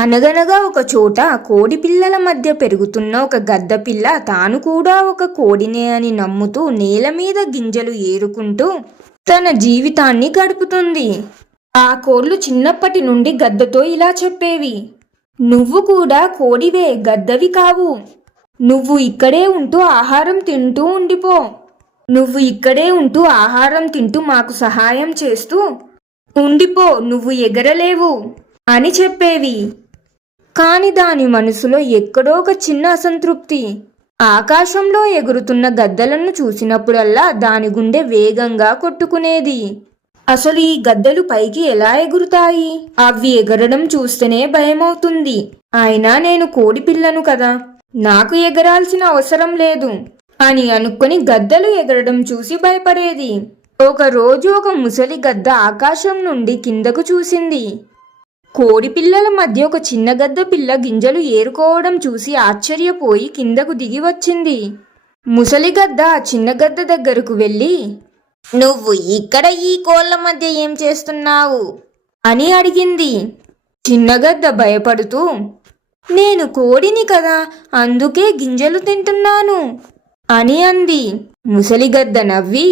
అనగనగా ఒక చోట కోడి పిల్లల మధ్య పెరుగుతున్న ఒక గద్ద పిల్ల తాను కూడా ఒక కోడినే అని నమ్ముతూ నేల మీద గింజలు ఏరుకుంటూ తన జీవితాన్ని గడుపుతుంది. ఆ కోళ్లు చిన్నప్పటి నుండి గద్దతో ఇలా చెప్పేవి: నువ్వు కూడా కోడివే, గద్దవి కావు. నువ్వు ఇక్కడే ఉంటూ ఆహారం తింటూ ఉండిపో. నువ్వు ఇక్కడే ఉంటూ ఆహారం తింటూ మాకు సహాయం చేస్తూ ఉండిపో, నువ్వు ఎగరలేవు అని చెప్పేవి. కాని దాని మనసులో ఎక్కడో ఒక చిన్న అసంతృప్తి. ఆకాశంలో ఎగురుతున్న గద్దలను చూసినప్పుడల్లా దాని గుండె వేగంగా కొట్టుకునేది. అసలు ఈ గద్దలు పైకి ఎలా ఎగురుతాయి? అవి ఎగరడం చూస్తేనే భయమవుతుంది. అయినా నేను కోడి పిల్లను కదా, నాకు ఎగరాల్సిన అవసరం లేదు అని అనుకుని గద్దలు ఎగరడం చూసి భయపడేది. ఒకరోజు ఒక ముసలి గద్ద ఆకాశం నుండి కిందకు చూసింది. కోడి పిల్లల మధ్య ఒక చిన్న గద్ద పిల్ల గింజలు ఏరుకోవడం చూసి ఆశ్చర్యపోయి కిందకు దిగి వచ్చింది. ముసలి గద్ద ఆ చిన్న గద్ద దగ్గరకు వెళ్ళి, నువ్వు ఇక్కడ ఈ కోళ్ల మధ్య ఏం చేస్తున్నావు అని అడిగింది. చిన్న గద్ద భయపడుతూ, నేను కోడిని కదా, అందుకే గింజలు తింటున్నాను అని అంది. ముసలి గద్ద నవ్వి,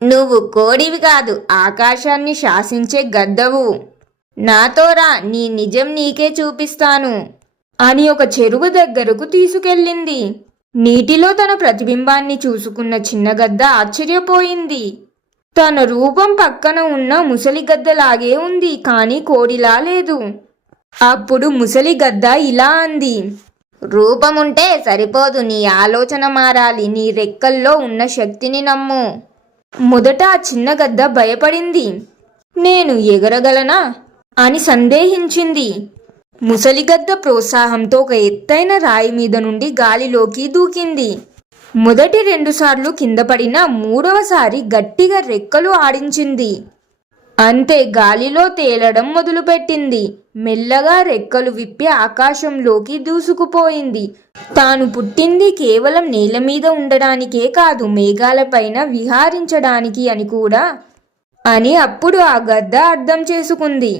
నువ్వు కోడివి కాదు, ఆకాశాన్ని శాసించే గద్దవు. నాతో రా, నీ నిజం నీకే చూపిస్తాను అని ఒక చెరువు దగ్గరకు తీసుకెళ్ళింది. నీటిలో తన ప్రతిబింబాన్ని చూసుకున్న చిన్న గద్ద ఆశ్చర్యపోయింది. తన రూపం పక్కన ఉన్న ముసలి గద్దలాగే ఉంది, కానీ కోడిలా లేదు. అప్పుడు ముసలి గద్ద ఇలా అంది, రూపముంటే సరిపోదు, నీ ఆలోచన మారాలి. నీ రెక్కల్లో ఉన్న శక్తిని నమ్ము. మొదట ఆ చిన్న గద్ద భయపడింది. నేను ఎగరగలనా అని సందేహించింది. ముసలిగద్ద ప్రోత్సాహంతో ఒక ఎత్తైన రాయి మీద నుండి గాలిలోకి దూకింది. మొదటి 2 సార్లు కింద పడినా 3వసారి గట్టిగా రెక్కలు ఆడించింది. అంతే, గాలిలో తేలడం మొదలుపెట్టింది. మెల్లగా రెక్కలు విప్పి ఆకాశంలోకి దూసుకుపోయింది. తాను పుట్టింది కేవలం నేల మీద ఉండడానికే కాదు, మేఘాలపైన విహరించడానికి అని కూడా అని అప్పుడు ఆ గద్ద అర్థం చేసుకుంది.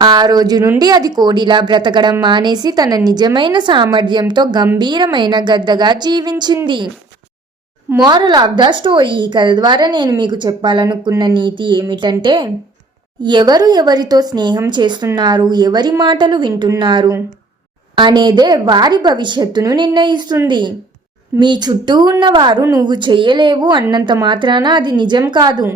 ఆ రోజు నుండి అది కోడిలా బ్రతకడం మానేసి తన నిజమైన సామర్థ్యంతో గంభీరమైన గద్దగా జీవించింది. Moral of the story. ఈ కథ ద్వారా నేను మీకు చెప్పాలనుకున్న నీతి ఏమిటంటే, ఎవరు ఎవరితో స్నేహం చేస్తున్నారు, ఎవరి మాటలు వింటున్నారు అనేదే వారి భవిష్యత్తును నిర్ణయిస్తుంది. మీ చుట్టూ ఉన్నవారు నువ్వు చెయ్యలేవు అన్నంత మాత్రాన అది నిజం కాదు.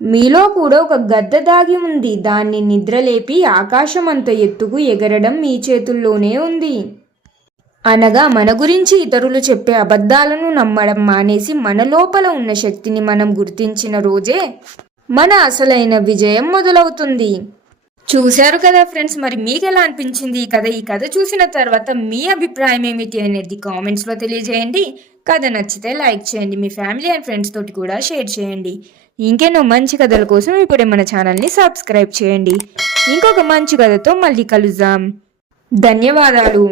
మీలో కూడా ఒక గద్ద దాగి ఉంది. దాన్ని నిద్రలేపి ఆకాశమంత ఎత్తుకు ఎగరడం మీ చేతుల్లోనే ఉంది. అనగా మన గురించి ఇతరులు చెప్పే అబద్ధాలను నమ్మడం మానేసి మన లోపల ఉన్న శక్తిని మనం గుర్తించిన రోజే మన అసలైన విజయం మొదలవుతుంది. చూశారు కదా ఫ్రెండ్స్, మరి మీకు ఎలా అనిపించింది ఈ కథ చూసిన తర్వాత మీ అభిప్రాయం ఏమిటి అనేది కామెంట్స్లో తెలియజేయండి. కథ నచ్చితే లైక్ చేయండి, మీ ఫ్యామిలీ అండ్ ఫ్రెండ్స్ తోటి కూడా షేర్ చేయండి. ఇంకెన్నో మంచి కథల కోసం ఇప్పుడే మన ఛానల్ని సబ్స్క్రైబ్ చేయండి. ఇంకొక మంచి కథతో మళ్ళీ కలుద్దాం. ధన్యవాదాలు.